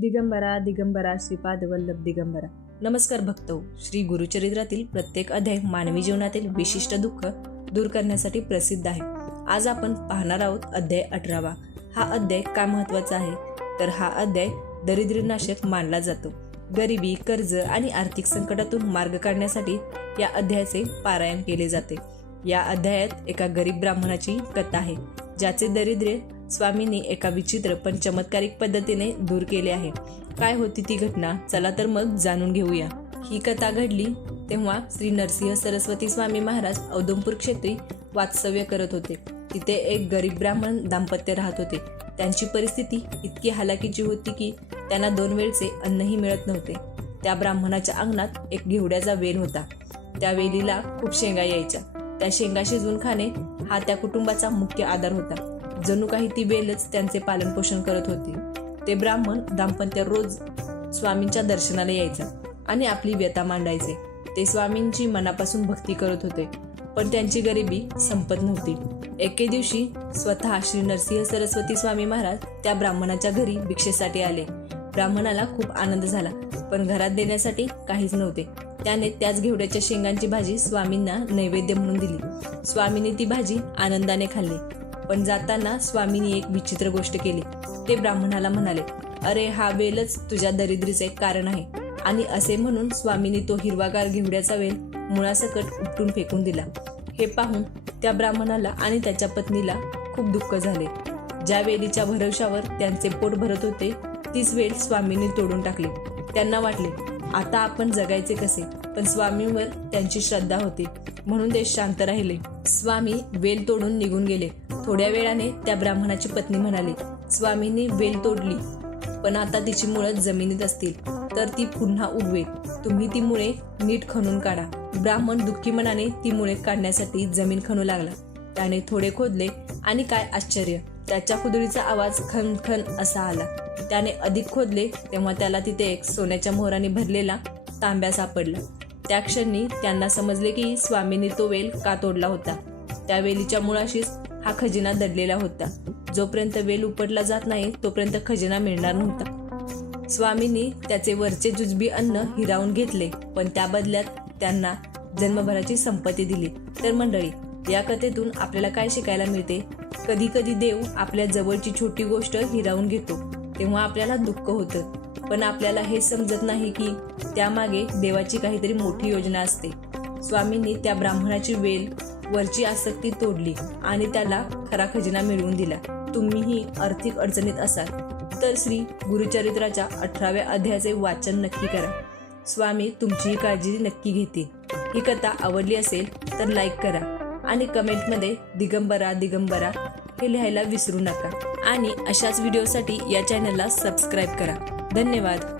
दिगंबरा दिगंबरा श्रीपाद वल्लभ दिगंबरा. नमस्कार भक्त. श्री गुरुचरित्रातील प्रत्येक अध्याय मानवी जीवनातील विशिष्ट दुःख दूर करण्यासाठी प्रसिद्ध आहे. आज आपण पाहणार आहोत अध्याय अठरावा. हा अध्याय का महत्त्वाचा आहे? तर हा अध्याय दरिद्रनाशक मानला जातो. गरिबी कर्ज आणि आर्थिक संकटातून मार्ग काढण्यासाठी या अध्यायाचे पारायण केले जाते. या अध्यायात एका गरीब ब्राह्मणाची कथा आहे ज्याचे दरिद्र्य स्वामींनी एका विचित्र पण चमत्कारिक पद्धतीने दूर केले आहे. काय होती ती घटना? चला तर मग जाणून घेऊया. ही कथा घडली तेव्हा श्री नरसिंह सरस्वती स्वामी महाराज औदमपूर क्षेत्री वास्तव्य करत होते. तिथे एक गरीब ब्राह्मण दाम्पत्य राहत होते. त्यांची परिस्थिती इतकी हालाकीची होती की त्यांना दोन वेळचे अन्नही मिळत नव्हते. त्या ब्राह्मणाच्या अंगणात एक घेवड्याचा वेल होता. त्या वेलीला खूप शेंगा यायच्या. त्या शेंगा शिजवून खाणे हा त्या कुटुंबाचा मुख्य आधार होता. जणू काही ती वेलच त्यांचे पालनपोषण करत होती. ते ब्राह्मण दाम्पत्य रोज स्वामींच्या दर्शनाला यायचं आणि आपली व्यथा मांडायचे. ते स्वामींची मनापासून भक्ती करत होते पण त्यांची गरिबी संपत नव्हती. एके दिवशी स्वतः श्री नरसिंह सरस्वती स्वामी महाराज त्या ब्राह्मणाच्या घरी भिक्षेसाठी आले. ब्राह्मणाला खूप आनंद झाला पण घरात देण्यासाठी काहीच नव्हते. त्याने त्याच घेवड्याच्या शेंगांची भाजी स्वामींना नैवेद्य म्हणून दिली. स्वामींनी ती भाजी आनंदाने खाल्ली. पण जाताना स्वामींनी एक विचित्र गोष्ट केली. ते ब्राह्मणाला म्हणाले अरे हा वेलच तुझ्या दरिद्रीचे कारण आहे. आणि असे म्हणून स्वामींनी तो हिरवागार घेवड्याचा वेल मुळासकट उपटून फेकून दिला. हे पाहून त्या ब्राह्मणाला आणि त्याच्या पत्नीला खूप दुःख झाले. ज्या वेलीच्या भरवशावर त्यांचे पोट भरत होते तीच वेल स्वामींनी तोडून टाकली. त्यांना वाटले आता आपण जगायचे कसे? पण स्वामींवर त्यांची श्रद्धा होती. म्हणून ते शांत राहिले. स्वामी वेल तोडून निघून गेले. थोड्या वेळाने त्या ब्राह्मणाची पत्नी म्हणाली स्वामींनी वेल तोडली. पण आता तिची मुळं जमिनीत असतील. तर ती पुन्हा उगवेल. तुम्ही ती मुळे नीट खणून काढा. ब्राह्मण दुःखी मनाने ती मुळे काढण्यासाठी जमीन खणू लागला. त्याने थोडे खोदले आणि काय आश्चर्य! त्याच्या कुदळीचा आवाज खन खन असा आला. त्याने अधिक खोदले तेव्हा त्याला तिथे एक सोन्याच्या मोहराने भरलेला तांब्या सापडला. त्या क्षणी त्यांना समजले की स्वामींनी तो वेल का तोडला होता. त्या वेलीच्या मुळाशीच हा खजिना दडलेला होता. जोपर्यंत वेल उपटला जात नाही तोपर्यंत खजिना मिळणार नव्हता. स्वामींनी त्याचे वरचे जुजबी अन्न हिरावून घेतले पण त्या बदल्यात त्यांना जन्मभराची संपत्ती दिली. तर मंडळी या कथेतून आपल्याला काय शिकायला मिळते? कधी कधी देव आपल्या जवळची छोटी गोष्ट हिरावून घेतो. तेव्हा आपल्याला दुःख होतं. पण आपल्याला हे समजत नाही की त्यामागे देवाची काहीतरी मोठी योजना असते. स्वामींनी त्या ब्राह्मणाची वेल वरची आसक्ती तोडली आणि त्याला खरा खजिना मिळवून दिला. तुम्हीही आर्थिक अडचणीत असाल. तर श्री गुरुचरित्राच्या अठराव्या अध्यायाचे वाचन नक्की करा. स्वामी तुमचीही काळजी नक्की घेतील. ही कथा आवडली असेल तर लाईक करा आणि कमेंटमध्ये दिगंबरा दिगंबरा हे लिहायला विसरू नका. आणि अशाच व्हिडिओसाठी या चॅनलला सबस्क्राईब करा. धन्यवाद.